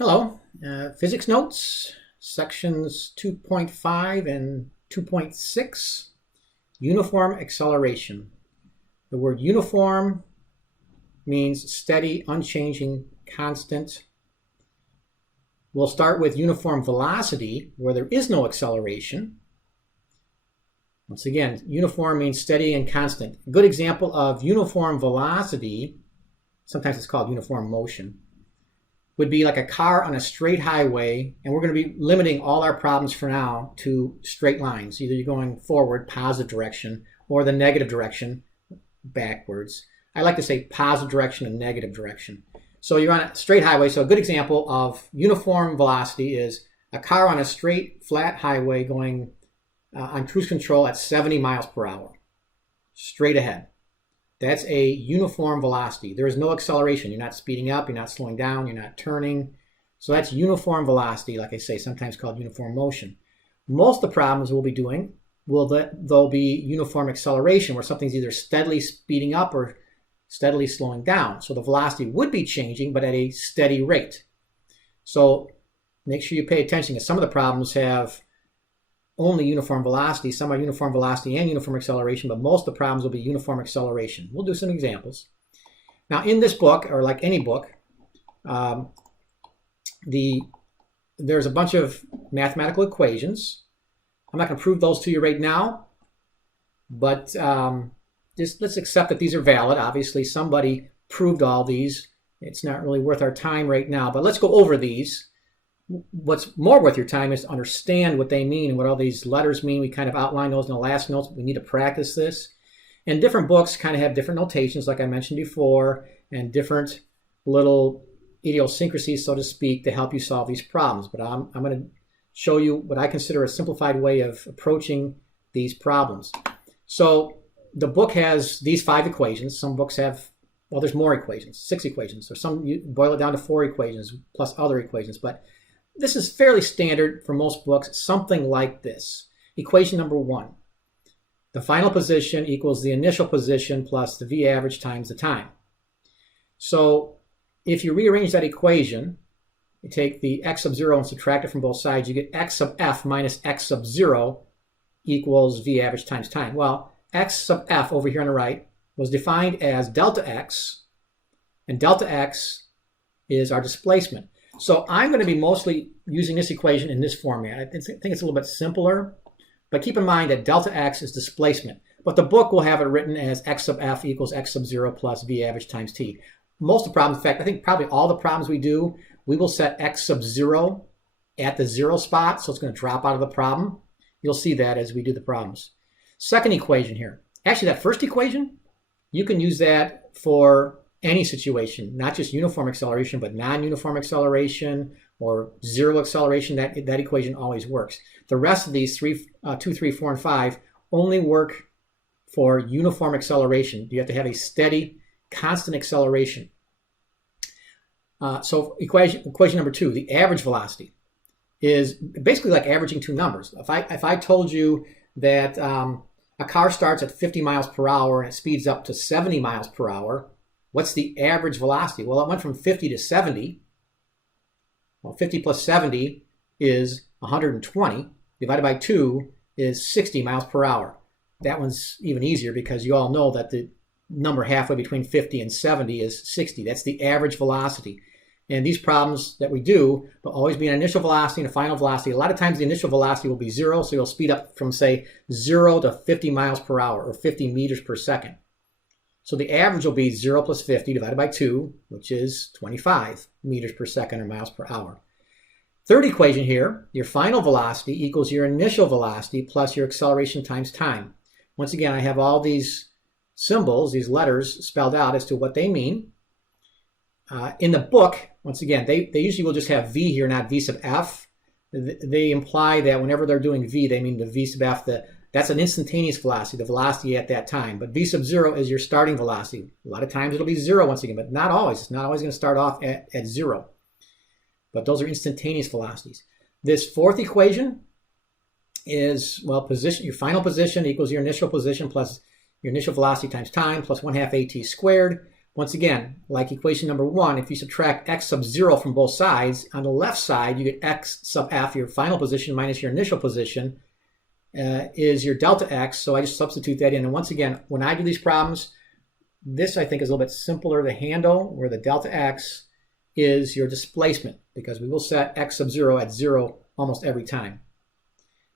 Hello, physics notes, sections 2.5 and 2.6, uniform acceleration. The word uniform means steady, unchanging, constant. We'll start with uniform velocity, where there is no acceleration. Once again, uniform means steady and constant. A good example of uniform velocity, sometimes it's called uniform motion, would be like a car on a straight highway, and we're going to be limiting all our problems for now to straight lines. Either you're going forward, positive direction, or the negative direction, backwards. I like to say positive direction and negative direction. So you're on a straight highway. So a good example of uniform velocity is a car on a straight, flat highway going on cruise control at 70 miles per hour, straight ahead. That's a uniform velocity. There is no acceleration. You're not speeding up, you're not slowing down, you're not turning. So that's uniform velocity, like I say, sometimes called uniform motion. Most of the problems we'll be doing, they'll be uniform acceleration, where something's either steadily speeding up or steadily slowing down. So the velocity would be changing, but at a steady rate. So make sure you pay attention, because some of the problems have only uniform velocity. Some are uniform velocity and uniform acceleration, but most of the problems will be uniform acceleration. We'll do some examples. Now, in this book, or like any book, there's a bunch of mathematical equations. I'm not going to prove those to you right now, but just let's accept that these are valid. Obviously, somebody proved all these. It's not really worth our time right now, but let's go over these. What's more worth your time is to understand what they mean and what all these letters mean. We kind of outlined those in the last notes. We need to practice this. And different books kind of have different notations, like I mentioned before, and different little idiosyncrasies, so to speak, to help you solve these problems. But I'm going to show you what I consider a simplified way of approaching these problems. So the book has these 5 equations. Some books have, well, there's more equations, 6 equations. Or some, you boil it down to 4 equations plus other equations. But this is fairly standard for most books, something like this. Equation number 1. The final position equals the initial position plus the v average times the time. So if you rearrange that equation, you take the x sub 0 and subtract it from both sides, you get x sub f minus x sub 0 equals v average times time. Well, x sub f over here on the right was defined as delta x, and delta x is our displacement. So I'm going to be mostly using this equation in this format. I think it's a little bit simpler, but keep in mind that delta x is displacement. But the book will have it written as x sub f equals x sub 0 plus v average times t. Most of the problems, in fact, I think probably all the problems we do, we will set x sub 0 at the 0 spot, so it's going to drop out of the problem. You'll see that as we do the problems. Second equation here. Actually, that first equation, you can use that for any situation, not just uniform acceleration, but non-uniform acceleration or zero acceleration. That equation always works. The rest of these 2, 3, 4, and 5 only work for uniform acceleration. You have to have a steady, constant acceleration. So equation number 2, the average velocity, is basically like averaging 2 numbers. If I told you that a car starts at 50 miles per hour and it speeds up to 70 miles per hour, what's the average velocity? Well, it went from 50 to 70. Well, 50 plus 70 is 120. Divided by 2 is 60 miles per hour. That one's even easier because you all know that the number halfway between 50 and 70 is 60. That's the average velocity. And these problems that we do will always be an initial velocity and a final velocity. A lot of times the initial velocity will be 0, so you'll speed up from, say, 0 to 50 miles per hour or 50 meters per second. So the average will be 0 plus 50 divided by 2, which is 25 meters per second or miles per hour. Third equation here, your final velocity equals your initial velocity plus your acceleration times time. Once again, I have all these symbols, these letters spelled out as to what they mean. In the book, once again, they usually will just have v here, not v sub f. They imply that whenever they're doing v, they mean the v sub f, that's an instantaneous velocity, the velocity at that time. But v sub 0 is your starting velocity. A lot of times it'll be 0 once again, but not always. It's not always going to start off at 0. But those are instantaneous velocities. This fourth equation is, well, position. Your final position equals your initial position plus your initial velocity times time plus 1/2 at squared. once again, like equation number 1, if you subtract x sub 0 from both sides, on the left side you get x sub f, your final position minus your initial position, is your delta x. So I just substitute that in. And once again, when I do these problems, this I think is a little bit simpler to handle, where the delta x is your displacement, because we will set x sub 0 at 0 almost every time.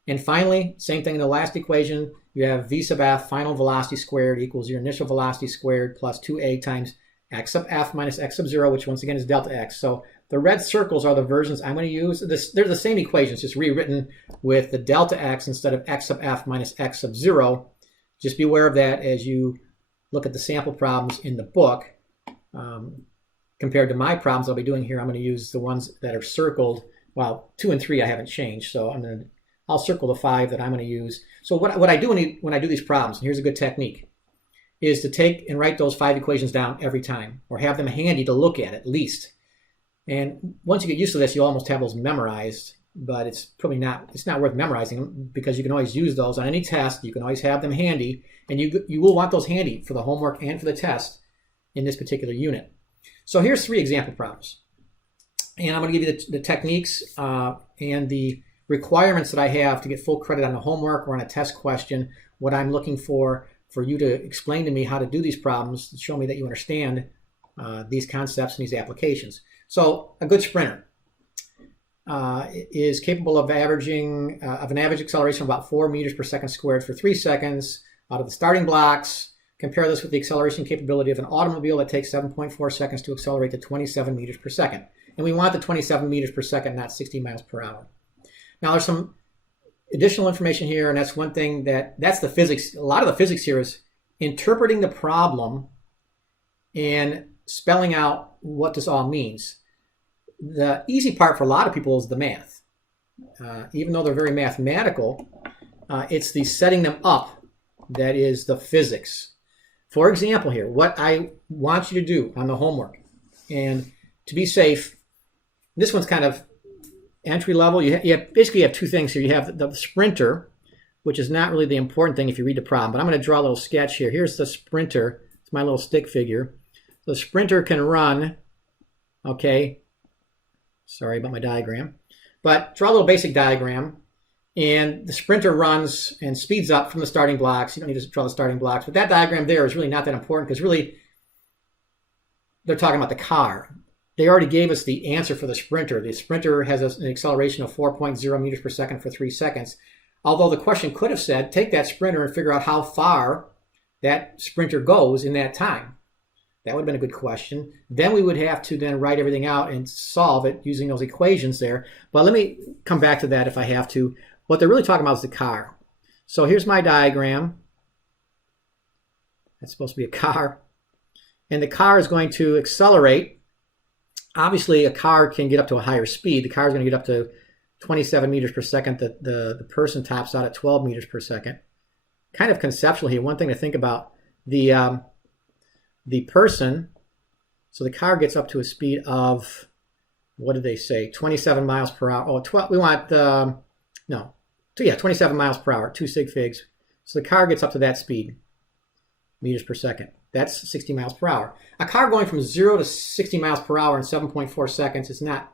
And finally, same thing in the last equation, you have v sub f, final velocity squared, equals your initial velocity squared plus 2a times x sub f minus x sub 0, which once again is delta x. So the red circles are the versions I'm going to use. They're the same equations, just rewritten with the delta x instead of x sub f minus x sub 0. Just be aware of that as you look at the sample problems in the book. Compared to my problems I'll be doing here, I'm going to use the ones that are circled. Well, 2 and 3 I haven't changed, so I'll circle the 5 that I'm going to use. So what I do when I do these problems, and here's a good technique, is to take and write those 5 equations down every time, or have them handy to look at least. And once you get used to this, you'll almost have those memorized, but it's probably not worth memorizing them, because you can always use those on any test. You can always have them handy, and you will want those handy for the homework and for the test in this particular unit. So here's 3 example problems. And I'm going to give you the techniques and the requirements that I have to get full credit on the homework or on a test question, what I'm looking for you to explain to me how to do these problems, to show me that you understand these concepts and these applications. So a good sprinter is capable of averaging an average acceleration of about 4 meters per second squared for 3 seconds out of the starting blocks. Compare this with the acceleration capability of an automobile that takes 7.4 seconds to accelerate to 27 meters per second. And we want the 27 meters per second, not 60 miles per hour. Now there's some additional information here, and that's one thing that's the physics. A lot of the physics here is interpreting the problem and spelling out what this all means. The easy part for a lot of people is the math. Even though they're very mathematical, it's the setting them up that is the physics. For example here, what I want you to do on the homework, and to be safe, this one's kind of entry level. You basically have 2 things here. You have the sprinter, which is not really the important thing if you read the problem, but I'm going to draw a little sketch here. Here's the sprinter. It's my little stick figure. The sprinter can run, okay, sorry about my diagram, but draw a little basic diagram. And the sprinter runs and speeds up from the starting blocks. You don't need to draw the starting blocks, but that diagram there is really not that important, because really they're talking about the car. They already gave us the answer for the sprinter. The sprinter has an acceleration of 4.0 meters per second for 3 seconds. Although the question could have said, take that sprinter and figure out how far that sprinter goes in that time. That would have been a good question. Then we would have to then write everything out and solve it using those equations there. But let me come back to that if I have to. What they're really talking about is the car. So here's my diagram. That's supposed to be a car. And the car is going to accelerate. Obviously, a car can get up to a higher speed. The car is going to get up to 27 meters per second. The person tops out at 12 meters per second. Kind of conceptual here. One thing to think about. The person, so the car gets up to a speed of, what did they say? 27 miles per hour. Oh, 12. We want, no. So yeah, 27 miles per hour, 2 sig figs. So the car gets up to that speed, meters per second. That's 60 miles per hour. A car going from 0 to 60 miles per hour in 7.4 seconds is not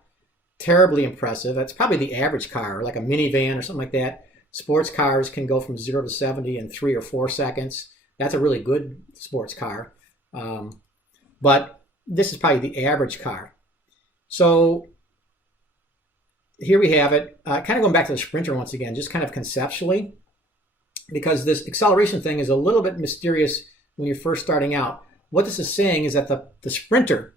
terribly impressive. That's probably the average car, like a minivan or something like that. Sports cars can go from 0 to 70 in 3 or 4 seconds. That's a really good sports car. But this is probably the average car. So here we have it. Kind of going back to the sprinter once again, just kind of conceptually, because this acceleration thing is a little bit mysterious when you're first starting out. What this is saying is that the sprinter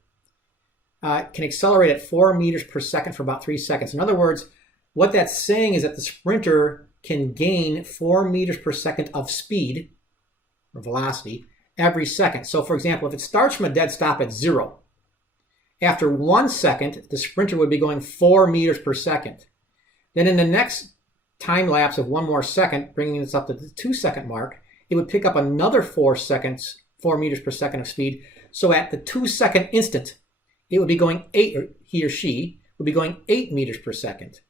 can accelerate at 4 meters per second for about 3 seconds. In other words, what that's saying is that the sprinter can gain 4 meters per second of speed, or velocity, every second. So for example, if it starts from a dead stop at 0, after 1 second, the sprinter would be going 4 meters per second. Then in the next time lapse of 1 more second, bringing this up to the 2 second mark, it would pick up another 4 meters per second of speed. So at the 2 second instant, it would be going 8, or he or she would be going 8 meters per second.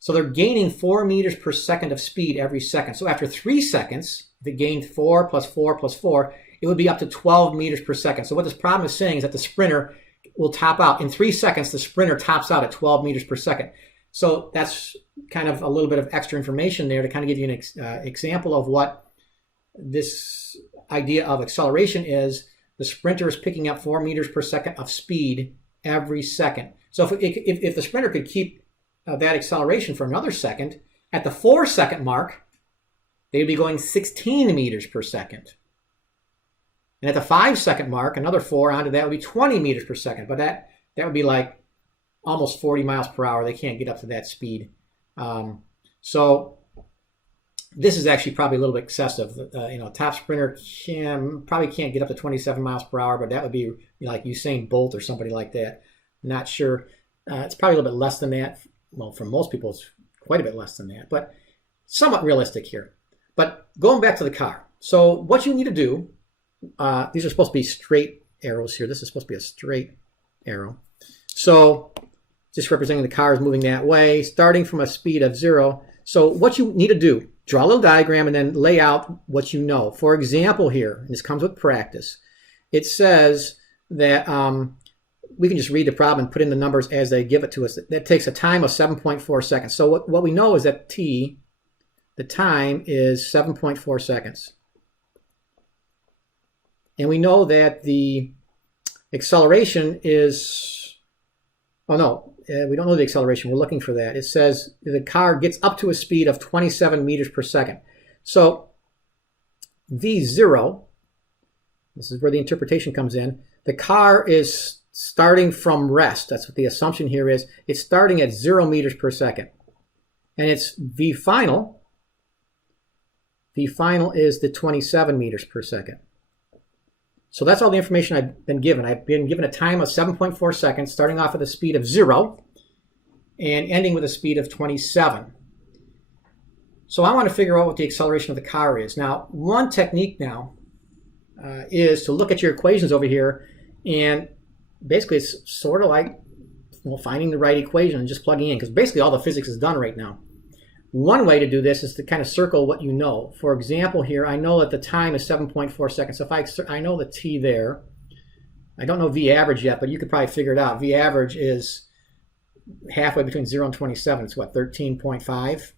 So they're gaining 4 meters per second of speed every second. So after 3 seconds, if it gained 4 plus 4 plus 4, it would be up to 12 meters per second. So what this problem is saying is that the sprinter will top out. In 3 seconds, the sprinter tops out at 12 meters per second. So that's kind of a little bit of extra information there to kind of give you an example of what this idea of acceleration is. The sprinter is picking up 4 meters per second of speed every second. So if the sprinter could keep that acceleration for another second, at the 4-second mark, they'd be going 16 meters per second. And at the 5-second mark, another 4 onto that would be 20 meters per second. But that would be like almost 40 miles per hour. They can't get up to that speed. So this is actually probably a little bit excessive. Top sprinter probably can't get up to 27 miles per hour, but that would be like Usain Bolt or somebody like that. Not sure. It's probably a little bit less than that. Well, for most people, it's quite a bit less than that, but somewhat realistic here. But going back to the car. So what you need to do, these are supposed to be straight arrows here. This is supposed to be a straight arrow. So just representing the car is moving that way, starting from a speed of 0. So what you need to do, draw a little diagram and then lay out what you know. For example here, and this comes with practice, it says that we can just read the problem and put in the numbers as they give it to us. That takes a time of 7.4 seconds. So what we know is that the time is 7.4 seconds. And we know that the acceleration is, we don't know the acceleration. We're looking for that. It says the car gets up to a speed of 27 meters per second. So V0, this is where the interpretation comes in. The car is starting from rest. That's what the assumption here is. It's starting at 0 meters per second. And its V final is the 27 meters per second. So that's all the information I've been given. I've been given a time of 7.4 seconds, starting off at a speed of 0 and ending with a speed of 27. So I want to figure out what the acceleration of the car is. Now, one technique now is to look at your equations over here, and basically it's sort of like finding the right equation and just plugging in, because basically all the physics is done right now. One way to do this is to kind of circle what you know. For example here, I know that the time is 7.4 seconds. So if I know the t there. I don't know V average yet, but you could probably figure it out. V average is halfway between 0 and 27. It's what, 13.5?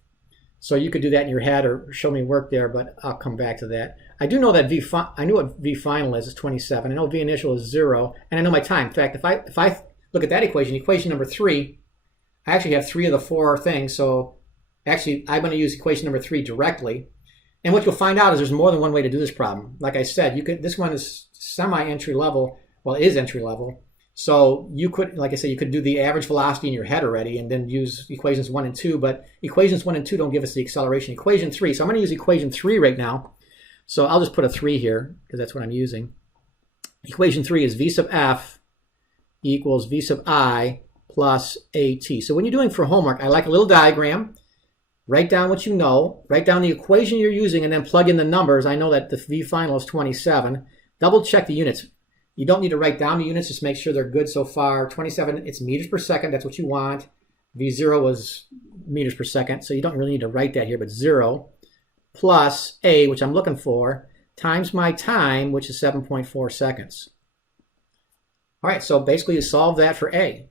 So you could do that in your head or show me work there, but I'll come back to that. I do know that I knew what V final is 27. I know V initial is 0, and I know my time. In fact, if I look at that equation number 3, I actually have 3 of the 4 things, so actually, I'm going to use equation number 3 directly. And what you'll find out is there's more than one way to do this problem. Like I said, this one is semi-entry level. Well, it is entry level. So you could, like I said, you could do the average velocity in your head already and then use equations 1 and 2. But equations 1 and 2 don't give us the acceleration. Equation 3. So I'm going to use equation 3 right now. So I'll just put a 3 here because that's what I'm using. Equation 3 is V sub f equals V sub I plus AT. So when you're doing for homework, I like a little diagram. Write down what you know, write down the equation you're using, and then plug in the numbers. I know that the V final is 27. Double check the units. You don't need to write down the units, just make sure they're good so far. 27, it's meters per second, that's what you want. V0 was meters per second, so you don't really need to write that here, but 0 plus A, which I'm looking for, times my time, which is 7.4 seconds. All right, so basically you solve that for A.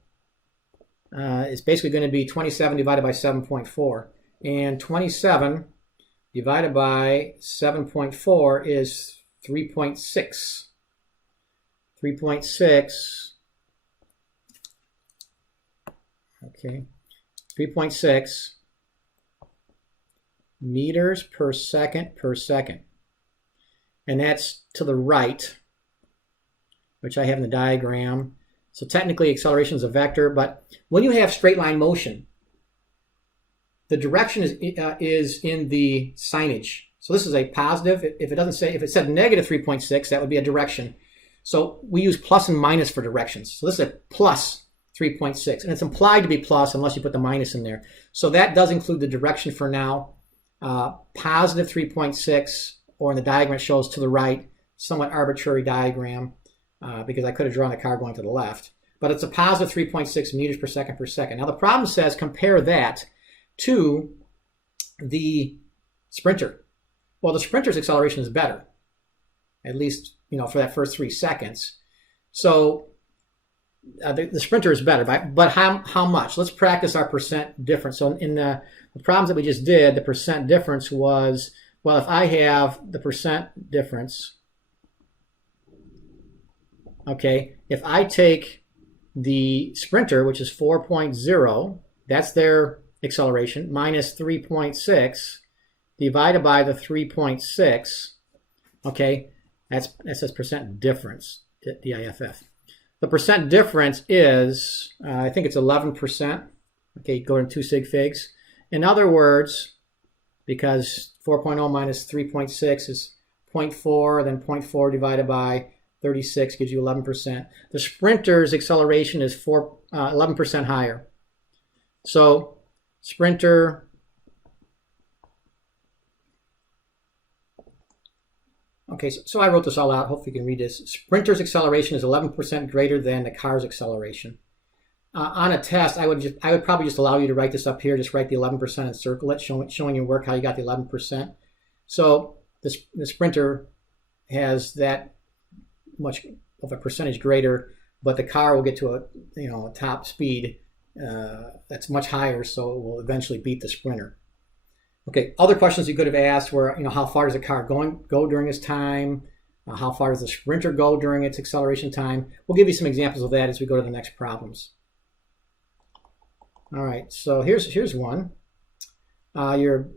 It's basically going to be 27 divided by 7.4. And 27 divided by 7.4 is 3.6. 3.6. Okay. 3.6 meters per second per second. And that's to the right, which I have in the diagram. So technically acceleration is a vector, but when you have straight line motion, the direction is in the signage. So this is a positive. If it said negative 3.6, that would be a direction. So we use plus and minus for directions. So this is a plus 3.6, and it's implied to be plus unless you put the minus in there. So that does include the direction for now. Positive 3.6, or in the diagram it shows to the right, somewhat arbitrary diagram because I could have drawn the car going to the left. But it's a positive 3.6 meters per second per second. Now the problem says compare that to the sprinter. Well, the sprinter's acceleration is better. at least, for that first 3 seconds. So the sprinter is better, but how much? Let's practice our percent difference. So in the problems that we just did, the percent difference was, well, if I have the percent difference, okay, if I take the sprinter, which is 4.0, that's their acceleration, minus 3.6, divided by the 3.6, okay, that says percent difference, DIFF. The percent difference is, I think it's 11%. Okay, go to 2 sig figs. In other words, because 4.0 minus 3.6 is 0.4, then 0.4 divided by 36 gives you 11%. The sprinter's acceleration is 11% higher. So sprinter, okay, so I wrote this all out. Hopefully you can read this. Sprinter's acceleration is 11% greater than the car's acceleration. On a test, I would probably just allow you to write this up here. Just write the 11% and circle it, showing your work how you got the 11%. So the sprinter has that much of a percentage greater, but the car will get to a top speed that's much higher, so it will eventually beat the sprinter. Okay, other questions you could have asked were, how far does the car go during its time? How far does the sprinter go during its acceleration time? We'll give you some examples of that as we go to the next problems. All right, so here's one. Your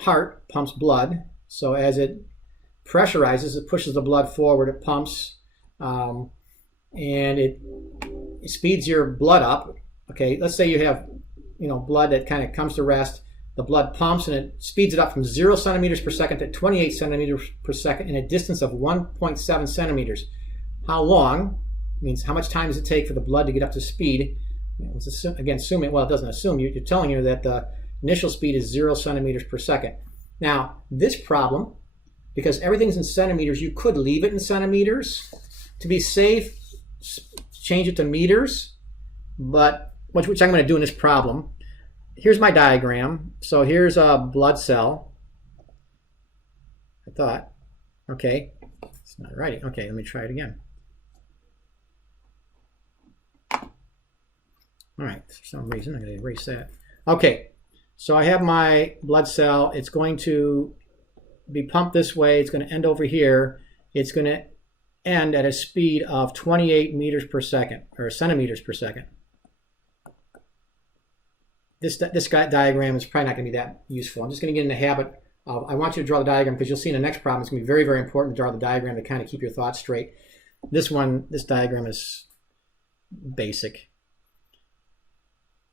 heart pumps blood, so as it pressurizes, it pushes the blood forward, it pumps, and it speeds your blood up. Okay, let's say you have blood that kind of comes to rest. The blood pumps and it speeds it up from 0 centimeters per second to 28 centimeters per second in a distance of 1.7 centimeters. How long means how much time does it take for the blood to get up to speed? Let's assume it doesn't assume. You're telling you that the initial speed is 0 centimeters per second. Now, this problem, because everything's in centimeters, you could leave it in centimeters. To be safe, change it to meters, but which I'm going to do in this problem. Here's my diagram. So here's a blood cell. I thought, okay, it's not writing. Okay, let me try it again. All right, for some reason, I'm going to erase that. Okay, so I have my blood cell. It's going to be pumped this way. It's going to end over here. It's going to end at a speed of 28 meters per second, or centimeters per second. This diagram is probably not going to be that useful. I'm just going to get in the habit of, I want you to draw the diagram because you'll see in the next problem it's going to be very, very important to draw the diagram to kind of keep your thoughts straight. This diagram is basic.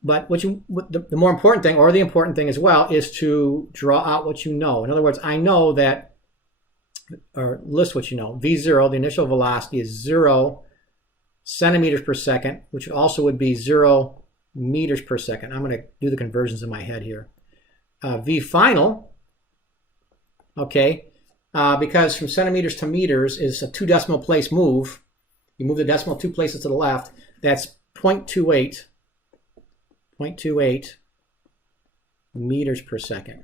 But the more important thing, or the important thing as well, is to draw out what you know. In other words, I know that, or list what you know. V0, the initial velocity, is 0 centimeters per second, which also would be 0 meters per second. I'm going to do the conversions in my head here. V final, okay, because from centimeters to meters is a 2 decimal place move. You move the decimal 2 places to the left. That's 0.28 meters per second.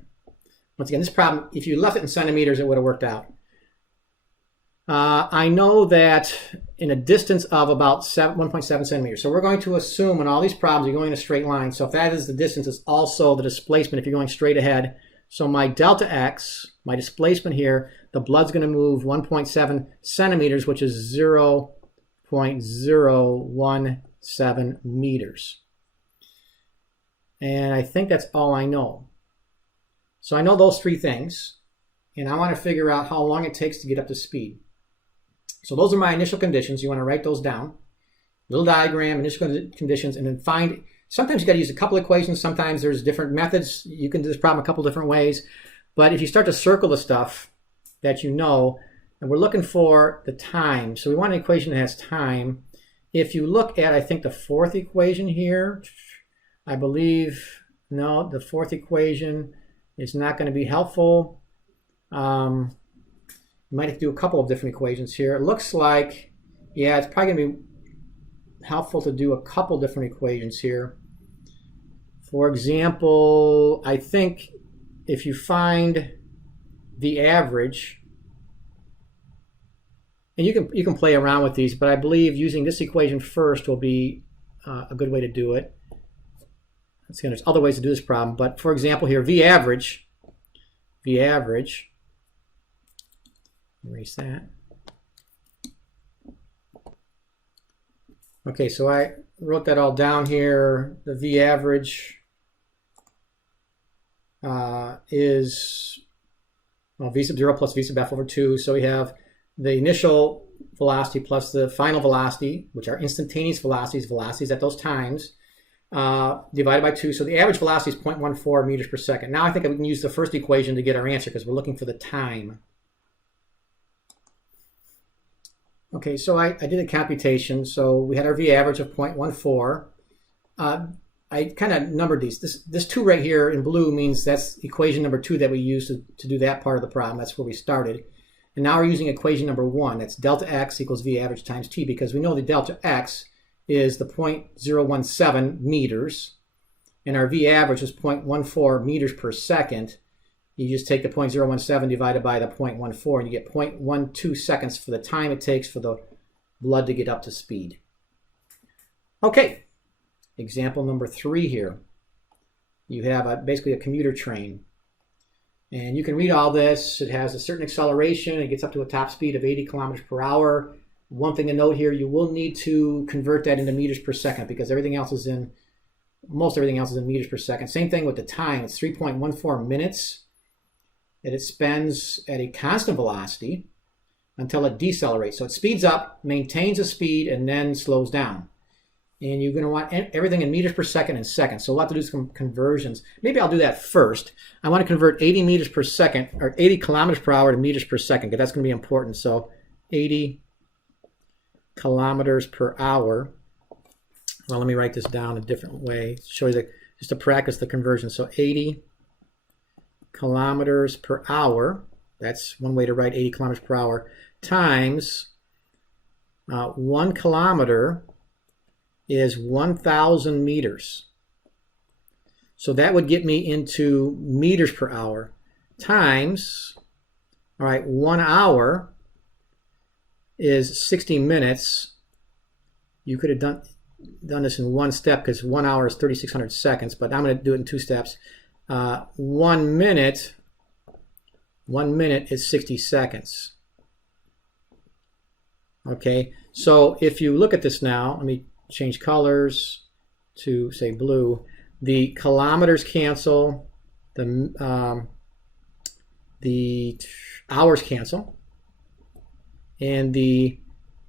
Once again, this problem, if you left it in centimeters, it would have worked out. I know that in a distance of about 1.7 centimeters. So we're going to assume in all these problems you're going in a straight line. So if that is the distance, it's also the displacement if you're going straight ahead. So my delta x, my displacement here, the blood's going to move 1.7 centimeters, which is 0.017 meters. And I think that's all I know. So I know those 3 things, and I want to figure out how long it takes to get up to speed. So those are my initial conditions. You want to write those down. Little diagram, initial conditions, and then find, sometimes you got to use a couple equations. Sometimes there's different methods. You can do this problem a couple different ways. But if you start to circle the stuff that you know, and we're looking for the time. So we want an equation that has time. If you look at, I think, the 4th equation here, I believe, no, the 4th equation is not going to be helpful. You might have to do a couple of different equations here. It looks like, yeah, it's probably going to be helpful to do a couple different equations here. For example, I think if you find the average, And you can play around with these, but I believe using this equation first will be a good way to do it. Let's see, there's other ways to do this problem, but for example here, V average, erase that. Okay, so I wrote that all down here. The V average is, well, V sub 0 plus V sub f over 2. So we have the initial velocity plus the final velocity, which are instantaneous velocities at those times, divided by 2. So the average velocity is 0.14 meters per second. Now I think we can use the first equation to get our answer because we're looking for the time. Okay, so I did a computation. So we had our V average of 0.14. I kind of numbered these. This 2 right here in blue means that's equation number 2 that we used to do that part of the problem. That's where we started. And now we're using equation number 1. That's delta x equals V average times t, because we know the delta x is the 0.017 meters, and our V average is 0.14 meters per second. You just take the 0.017 divided by the 0.14, and you get 0.12 seconds for the time it takes for the blood to get up to speed. Okay, example number 3 here. You have basically a commuter train. And you can read all this. It has a certain acceleration. It gets up to a top speed of 80 kilometers per hour. One thing to note here, you will need to convert that into meters per second because everything else is in, most everything else is in meters per second. Same thing with the time. It's 3.14 minutes that it spends at a constant velocity until it decelerates. So it speeds up, maintains a speed, and then slows down. And you're going to want everything in meters per second and seconds. So we'll have to do some conversions. Maybe I'll do that first. I want to convert 80 meters per second, or 80 kilometers per hour to meters per second, because that's going to be important. So 80 kilometers per hour. Well, let me write this down a different way. Show you just to practice the conversion. So 80 kilometers per hour. That's one way to write 80 kilometers per hour times 1 kilometer is 1,000 meters. So that would get me into meters per hour times, all right, 1 hour is 60 minutes. You could have done this in one step because 1 hour is 3,600 seconds, but I'm going to do it in 2 steps. 1 minute is 60 seconds. Okay, so if you look at this now, let me change colors to say blue. The kilometers cancel, the hours cancel, and the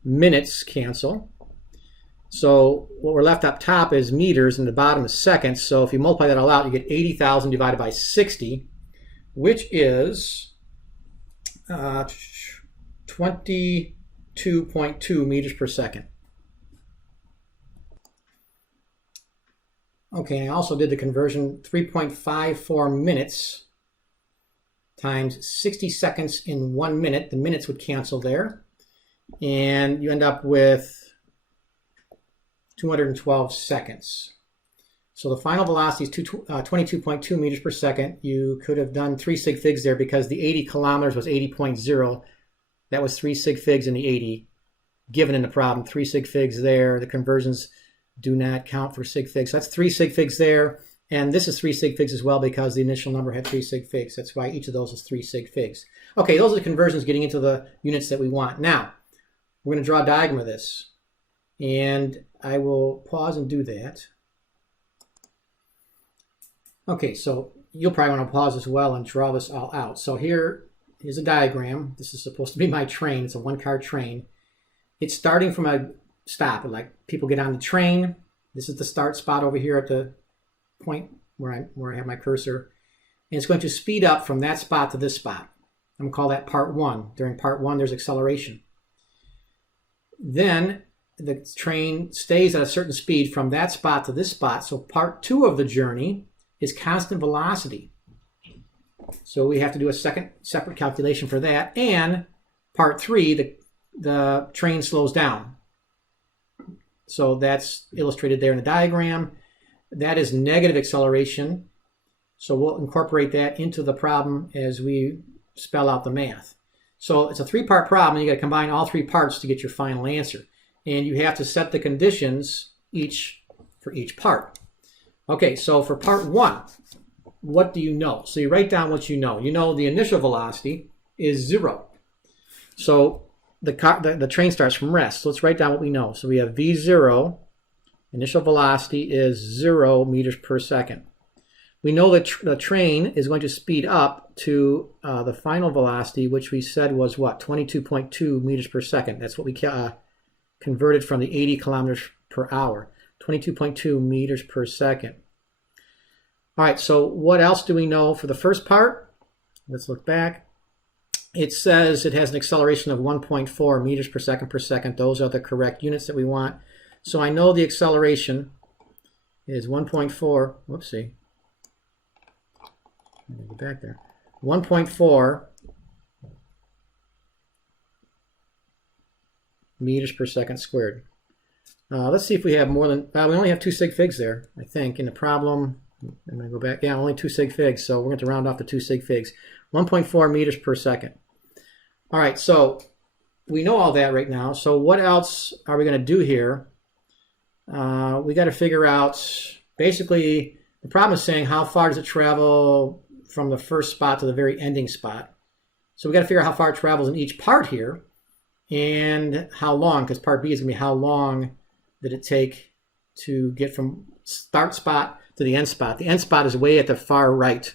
minutes cancel. So what we're left up top is meters and the bottom is seconds. So if you multiply that all out, you get 80,000 divided by 60, which is 22.2 meters per second. Okay, I also did the conversion. 3.54 minutes times 60 seconds in 1 minute. The minutes would cancel there. And you end up with 212 seconds. So the final velocity is 22.2 meters per second. You could have done 3 sig figs there because the 80 kilometers was 80.0. That was 3 sig figs in the 80 given in the problem. 3 sig figs there. The conversions do not count for sig figs. So that's 3 sig figs there. And this is 3 sig figs as well because the initial number had 3 sig figs. That's why each of those is 3 sig figs. Okay, those are the conversions getting into the units that we want. Now, we're going to draw a diagram of this. And I will pause and do that. Okay, so you'll probably want to pause as well and draw this all out. So here's a diagram. This is supposed to be my train. It's a 1-car train. It's starting from a stop. Like people get on the train. This is the start spot over here at the point where I have my cursor. And it's going to speed up from that spot to this spot. I'm going to call that part 1. During part 1, there's acceleration. Then the train stays at a certain speed from that spot to this spot. So part 2 of the journey is constant velocity. So we have to do a second separate calculation for that. And part 3, the train slows down. So that's illustrated there in the diagram. That is negative acceleration. So we'll incorporate that into the problem as we spell out the math. So it's a three-part problem. You got to combine all three parts to get your final answer. And you have to set the conditions for each part. Okay, so for part 1, what do you know? So you write down what you know. You know the initial velocity is 0. So the train starts from rest. So let's write down what we know. So we have V0, initial velocity is 0 meters per second. We know that the train is going to speed up to the final velocity, which we said was what? 22.2 meters per second. That's what we converted from the 80 kilometers per hour. 22.2 meters per second. All right, so what else do we know for the first part? Let's look back. It says it has an acceleration of 1.4 meters per second. Those are the correct units that we want. So I know the acceleration is 1.4. Whoopsie. Let me go back there. 1.4 meters per second squared. Let's see if we have more than, we only have 2 sig figs there, I think, in the problem. I'm going to go back. Yeah, only 2 sig figs, so we're going to round off to 2 sig figs. 1.4 meters per second. All right, so we know all that right now. So what else are we going to do here? We got to figure out, basically, the problem is saying how far does it travel from the first spot to the very ending spot. So we got to figure out how far it travels in each part here and how long, because part B is going to be how long did it take to get from start spot to the end spot. The end spot is way at the far right,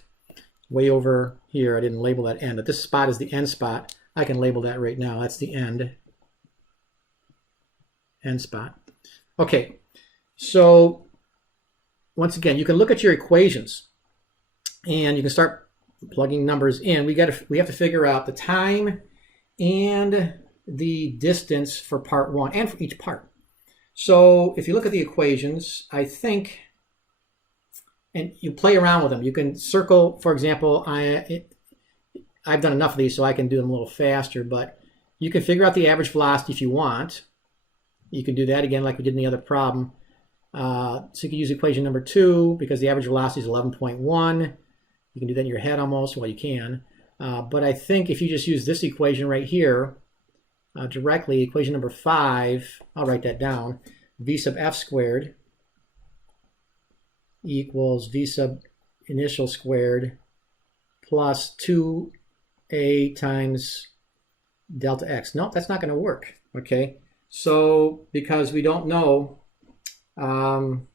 way over here. I didn't label that end, but this spot is the end spot. I can label that right now. That's the end spot. Okay, so once again, you can look at your equations and you can start plugging numbers in. We have to figure out the time and the distance for part 1 and for each part. So if you look at the equations, I think, and you play around with them, you can circle, for example, I've done enough of these so I can do them a little faster, but you can figure out the average velocity if you want. You can do that again like we did in the other problem. So you can use equation number 2 because the average velocity is 11.1. You can do that in your head almost. Well, you can. But I think if you just use this equation right here, directly, equation number 5, I'll write that down. V sub f squared equals V sub initial squared plus 2a times delta x. Nope, that's not going to work. Okay, so because we don't know, oh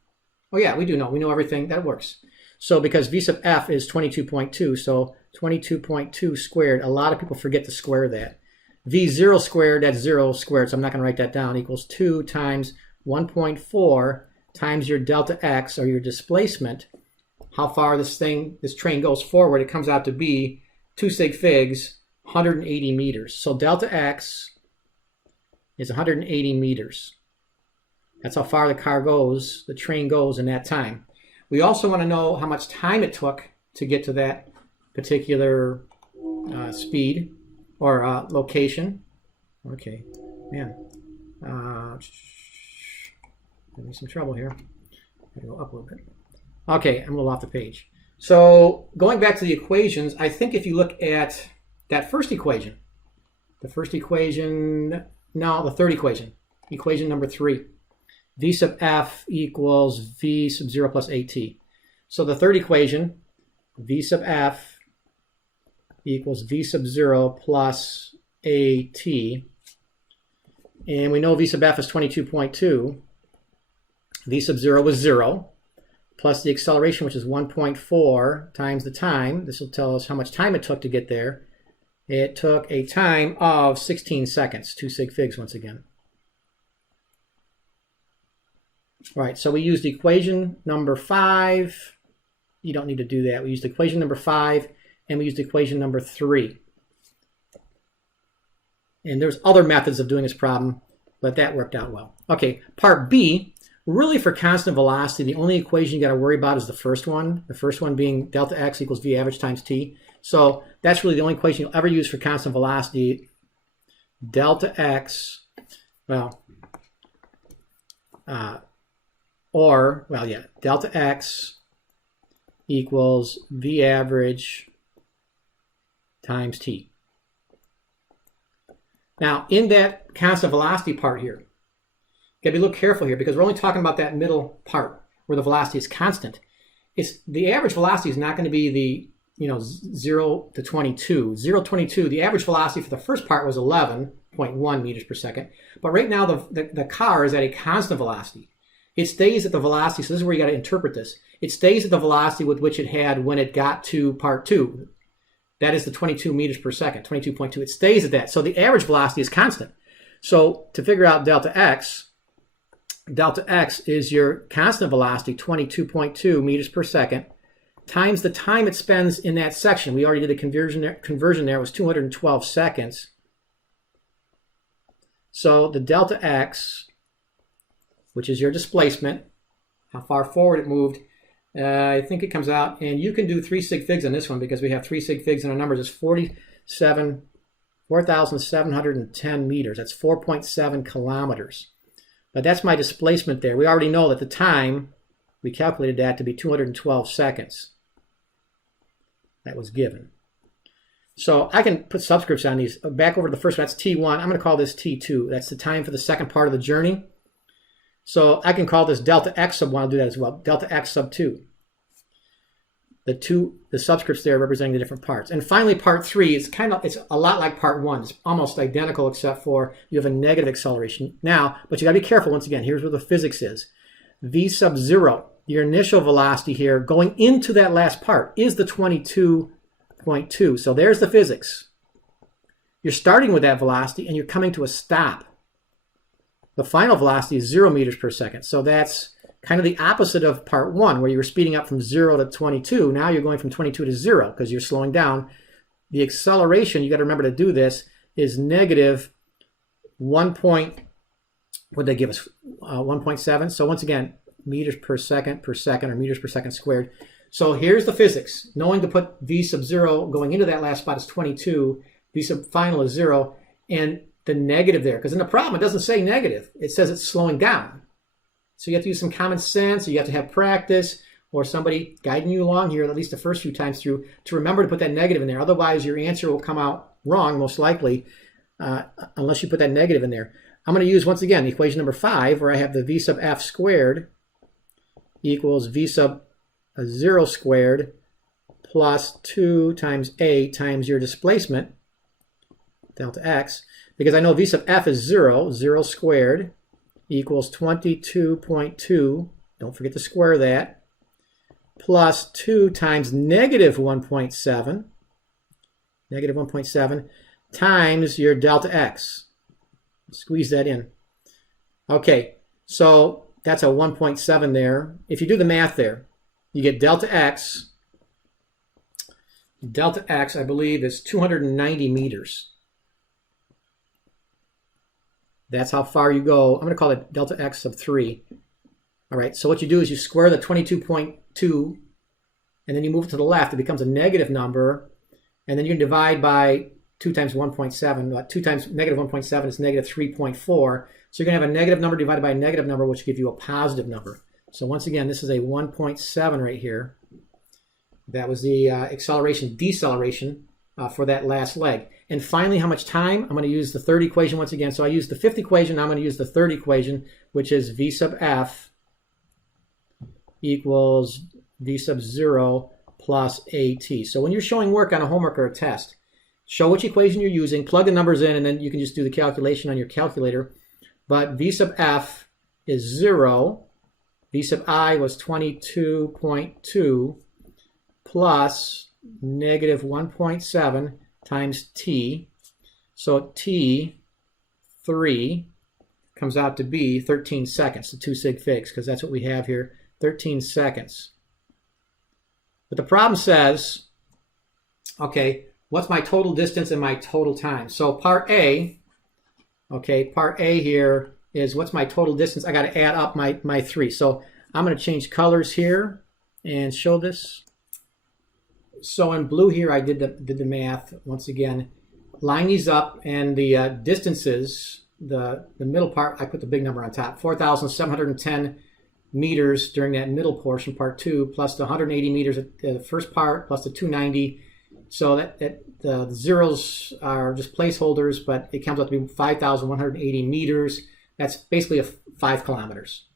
yeah, we do know. We know everything. That works. So because V sub f is 22.2, so 22.2 squared, a lot of people forget to square that. V0 squared, that's 0 squared, so I'm not going to write that down, equals 2 times 1.4 times your delta x, or your displacement, how far this train goes forward. It comes out to be 2 sig figs, 180 meters. So delta x is 180 meters. That's how far the car goes, the train goes in that time. We also want to know how much time it took to get to that particular speed or location. Okay, man, give me some trouble here. Gotta go up a little bit. Okay, I'm a little off the page. So going back to the equations, I think if you look at that first equation, the third equation, equation number 3, V sub f equals V sub 0 plus AT. So the third equation, V sub f equals V sub 0 plus AT. And we know V sub f is 22.2. V sub 0 was 0, plus the acceleration, which is 1.4 times the time. This will tell us how much time it took to get there. It took a time of 16 seconds, 2 sig figs once again. All right, so we used equation number 5. You don't need to do that. We used equation number 5, and we used equation number 3. And there's other methods of doing this problem, but that worked out well. Okay, part B, really for constant velocity, the only equation you got to worry about is the first one. The first one being delta x equals v average times t. So that's really the only equation you'll ever use for constant velocity. Delta x, delta x equals v average times t. Now, in that constant velocity part here, you got to be a little careful here because we're only talking about that middle part where the velocity is constant. It's the average velocity is not going to be the 0 to 22. 0 to 22, the average velocity for the first part was 11.1 meters per second. But right now the car is at a constant velocity. It stays at the velocity, so this is where you got to interpret this. It stays at the velocity with which it had when it got to part 2. That is the 22 meters per second, 22.2. It stays at that. So the average velocity is constant. So to figure out delta x is your constant velocity, 22.2 meters per second, times the time it spends in that section. We already did the conversion there. It was 212 seconds. So the delta x, which is your displacement, how far forward it moved, I think it comes out, and you can do 3 sig figs on this one because we have 3 sig figs in our numbers. It's 4,710 meters. That's 4.7 kilometers. But that's my displacement there. We already know that the time, we calculated that to be 212 seconds. That was given. So I can put subscripts on these. Back over to the first one, that's T1. I'm going to call this T2. That's the time for the second part of the journey. So I can call this delta x sub 1. I'll do that as well. Delta x sub 2. The subscripts there representing the different parts. And finally, part 3 is it's a lot like part 1. It's almost identical except for you have a negative acceleration. Now, but you got to be careful once again. Here's where the physics is. V sub 0, your initial velocity here going into that last part is the 22.2. So there's the physics. You're starting with that velocity and you're coming to a stop. The final velocity is 0 meters per second. So that's kind of the opposite of part 1, where you were speeding up from 0 to 22. Now you're going from 22 to 0 because you're slowing down. The acceleration, you got to remember to do this, is negative 1 point, what did they give us? 1.7. So once again, meters per second, or meters per second squared. So here's the physics. Knowing to put V sub 0 going into that last spot is 22. V sub final is 0. And the negative there, because in the problem it doesn't say negative. It says it's slowing down. So you have to use some common sense, or you have to have practice, or somebody guiding you along here, at least the first few times through, to remember to put that negative in there. Otherwise, your answer will come out wrong, most likely, unless you put that negative in there. I'm going to use, once again, equation number 5, where I have the V sub f squared equals V sub 0 squared plus 2 times a times your displacement, delta x, because I know V sub f is 0, 0 squared equals 22.2, don't forget to square that, plus 2 times negative 1.7, times your delta x. Squeeze that in. Okay, so that's a 1.7 there. If you do the math there, you get delta x. Delta x, I believe, is 290 meters. That's how far you go. I'm going to call it delta x sub 3. All right, so what you do is you square the 22.2, and then you move it to the left. It becomes a negative number, and then you can divide by 2 times 1.7. 2 times negative 1.7 is negative 3.4. So you're going to have a negative number divided by a negative number, which gives you a positive number. So once again, this is a 1.7 right here. That was the acceleration, deceleration for that last leg. And finally, how much time? I'm going to use the third equation once again. So I used the fifth equation. Now I'm going to use the third equation, which is V sub f equals V sub 0 plus AT. So when you're showing work on a homework or a test, show which equation you're using, plug the numbers in, and then you can just do the calculation on your calculator. But V sub f is 0. V sub I was 22.2 plus negative 1.7 times t. So t3 comes out to be 13 seconds, the 2 sig figs, because that's what we have here, 13 seconds. But the problem says, okay, what's my total distance and my total time? So part A, okay, part A here is what's my total distance? I got to add up my 3. So I'm going to change colors here and show this. So in blue here, I did the math once again. Line these up, and the distances, the middle part, I put the big number on top, 4,710 meters during that middle portion, part 2, plus the 180 meters at the first part, plus the 290. So that the zeros are just placeholders, but it comes out to be 5,180 meters. That's basically 5 kilometers.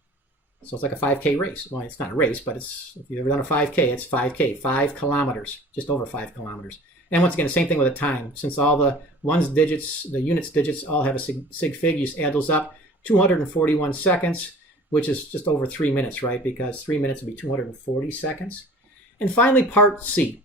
So it's like a 5K race. Well, it's not a race, but it's, if you've ever done a 5K, it's 5K, 5 kilometers, just over 5 kilometers. And once again, the same thing with the time. Since all the ones digits, the units digits all have a sig fig, you just add those up. 241 seconds, which is just over 3 minutes, right? Because 3 minutes would be 240 seconds. And finally, part C.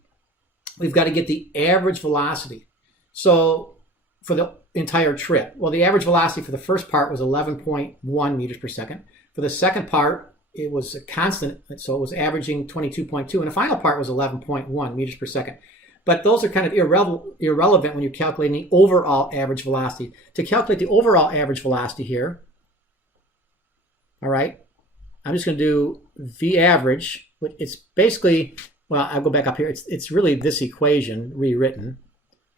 We've got to get the average velocity. So for the entire trip, well, the average velocity for the first part was 11.1 meters per second. For the second part, it was a constant, so it was averaging 22.2, and the final part was 11.1 meters per second. But those are kind of irrelevant when you're calculating the overall average velocity. To calculate the overall average velocity here, all right, I'm just going to do V average. It's basically, well, I'll go back up here. It's really this equation rewritten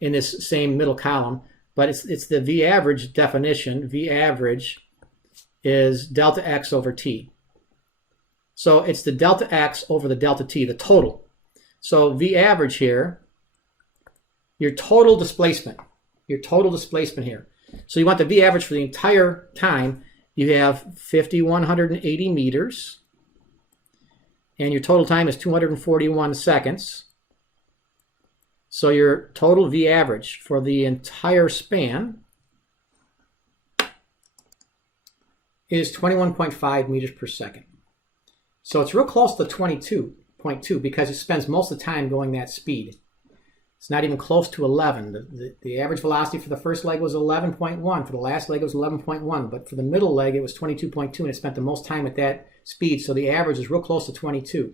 in this same middle column, but it's the V average definition. V average is delta x over t. So it's the delta x over the delta t, the total. So V average here, your total displacement here. So you want the V average for the entire time. You have 5,180 meters, and your total time is 241 seconds. So your total V average for the entire span is 21.5 meters per second. So it's real close to 22.2 because it spends most of the time going that speed. It's not even close to 11. The average velocity for the first leg was 11.1. For the last leg, it was 11.1. But for the middle leg, it was 22.2, and it spent the most time at that speed. So the average is real close to 22.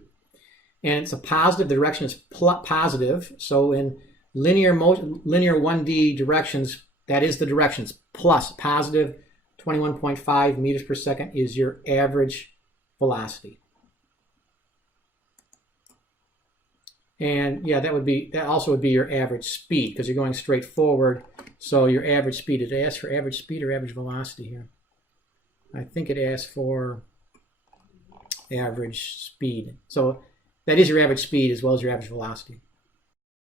And it's a positive. The direction is positive. So in linear 1D directions, that is the directions. Plus positive 21.5 meters per second is your average velocity. And yeah, that also would be your average speed because you're going straight forward. So your average speed, did it ask for average speed or average velocity here? I think it asked for average speed. So that is your average speed as well as your average velocity.